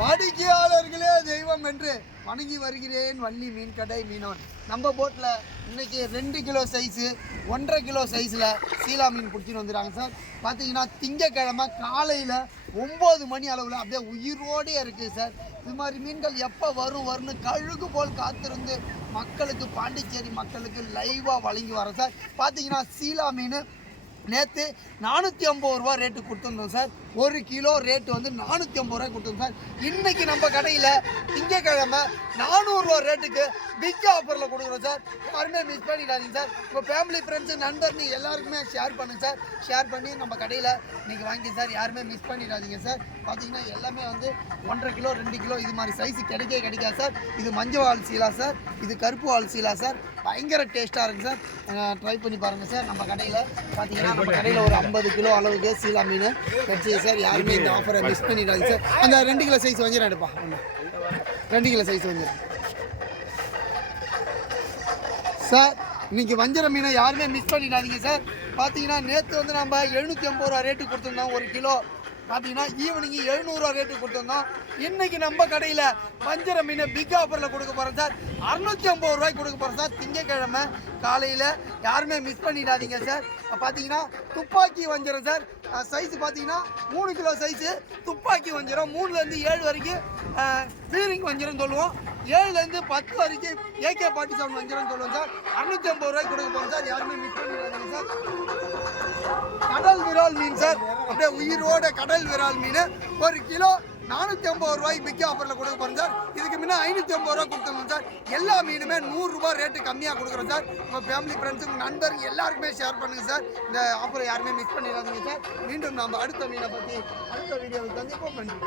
வாடிக்கையாளர்களே தெய்வம் என்று வணங்கி வருகிறேன். வள்ளி மீன் கடை மீனவன். நம்ம போட்டில் இன்றைக்கி 2 கிலோ சைஸு 1.5 கிலோ சைஸில் சீலா மீன் பிடிச்சின்னு வந்துடுறாங்க சார். பார்த்தீங்கன்னா திங்கக்கிழமை காலையில் 9 மணி அளவில் அப்படியே உயிரோடே இருக்குது சார். இது மாதிரி மீன்கள் எப்போ வரும்னு கழுகு போல் காத்திருந்து மக்களுக்கு, பாண்டிச்சேரி மக்களுக்கு லைவாக வழங்கி வரோம் சார். பார்த்தீங்கன்னா சீலா மீன் நேற்று 450 ரூபா ரேட்டு கொடுத்துருந்தோம் சார். 1 கிலோ ரேட்டு வந்து 450 ரூபாய் கொடுத்துருந்தோம் சார். இன்றைக்கி நம்ம கடையில் திங்கக்கிழமை 400 ரூபா ரேட்டுக்கு பிக் ஆஃபரில் கொடுக்குறோம் சார். யாருமே மிஸ் பண்ணிடாதீங்க சார். உங்கள் ஃபேமிலி ஃப்ரெண்ட்ஸு நண்பர் நீங்கள் எல்லாருக்குமே ஷேர் பண்ணுங்கள் சார். ஷேர் பண்ணி நம்ம கடையில் இன்றைக்கி வாங்கி சார். யாருமே மிஸ் பண்ணிடாதீங்க சார். பார்த்தீங்கன்னா எல்லாமே வந்து 1.5 கிலோ 2 கிலோ இது மாதிரி சைஸு கிடைக்காது சார். இது மஞ்சள் வால் சீலா சார், இது கருப்பு வால் சீலா சார். பயங்கர டேஸ்ட்டாக இருக்குது சார். ட்ரை பண்ணி பாருங்கள் சார். நம்ம கடையில் பார்த்தீங்கன்னா நம்ம கடையில் ஒரு 50 கிலோ அளவுக்கு சீலா மீன் கிடச்சி சார். யாருமே இந்த ஆஃபரை மிஸ் பண்ணிடாதீங்க சார். அந்த 2 கிலோ சைஸ் வஞ்சிரம் எடுப்பா. 2 கிலோ சைஸ் வஞ்சிரம் சார். இன்றைக்கி வஞ்சிர மீனை யாருமே மிஸ் பண்ணிடாதீங்க சார். பார்த்தீங்கன்னா நேற்று வந்து நம்ம 750 ரூபா ரேட்டு கொடுத்துருந்தோம் 1 கிலோ. பார்த்தீங்கன்னா ஈவினிங் 700 ரூபா ரேட்டு கொடுத்துருந்தோம். இன்றைக்கி நம்ம கடையில் வஞ்சர மீன் பிக் ஆஃபரில் கொடுக்க போகிறோம் சார். 650 ரூபாய்க்கு கொடுக்க போகிறோம் சார். திங்கக்கிழமை காலையில் யாருமே மிஸ் பண்ணிடாதீங்க சார். பார்த்தீங்கன்னா துப்பாக்கி வஞ்சிரம் சார். சைஸு பார்த்தீங்கன்னா 3 கிலோ சைஸு துப்பாக்கி வஞ்சிரம். 3லேருந்து 7 வரைக்கும் ஃபீரிங் வஞ்சிரம் சொல்லுவோம். 7லேருந்து 10 வரைக்கும் AK-47 வஞ்சிரம் சொல்லுவோம் சார். 650 ரூபாய்க்கு கொடுக்க போகிறோம் சார். யாருமே மிஸ் பண்ணிடாதீங்க சார். கடல் விரால் மீன் சார். அப்படியே உயிரோட கடல் விரால் மீன் 1 கிலோ 450 ரூபாய்க்கு பிக் ஆஃபரில் கொடுக்க போகிறோம் சார். இதுக்கு முன்னே 550 ரூபா கொடுத்துருந்தோம் சார். எல்லா மீனுமே 100 ரூபா ரேட்டு கம்மியாக கொடுக்குறோம் சார். உங்கள் ஃபேமிலி ஃப்ரெண்ட்ஸு, உங்கள் நண்பர்கள் எல்லாருக்குமே ஷேர் பண்ணுங்கள் சார். இந்த ஆஃபரை யாருமே மிஸ் பண்ணிடாதீங்க சார். மீண்டும் நம்ம அடுத்த மீனை பற்றி அடுத்த வீடியோவில் சந்திப்போம். நன்றி.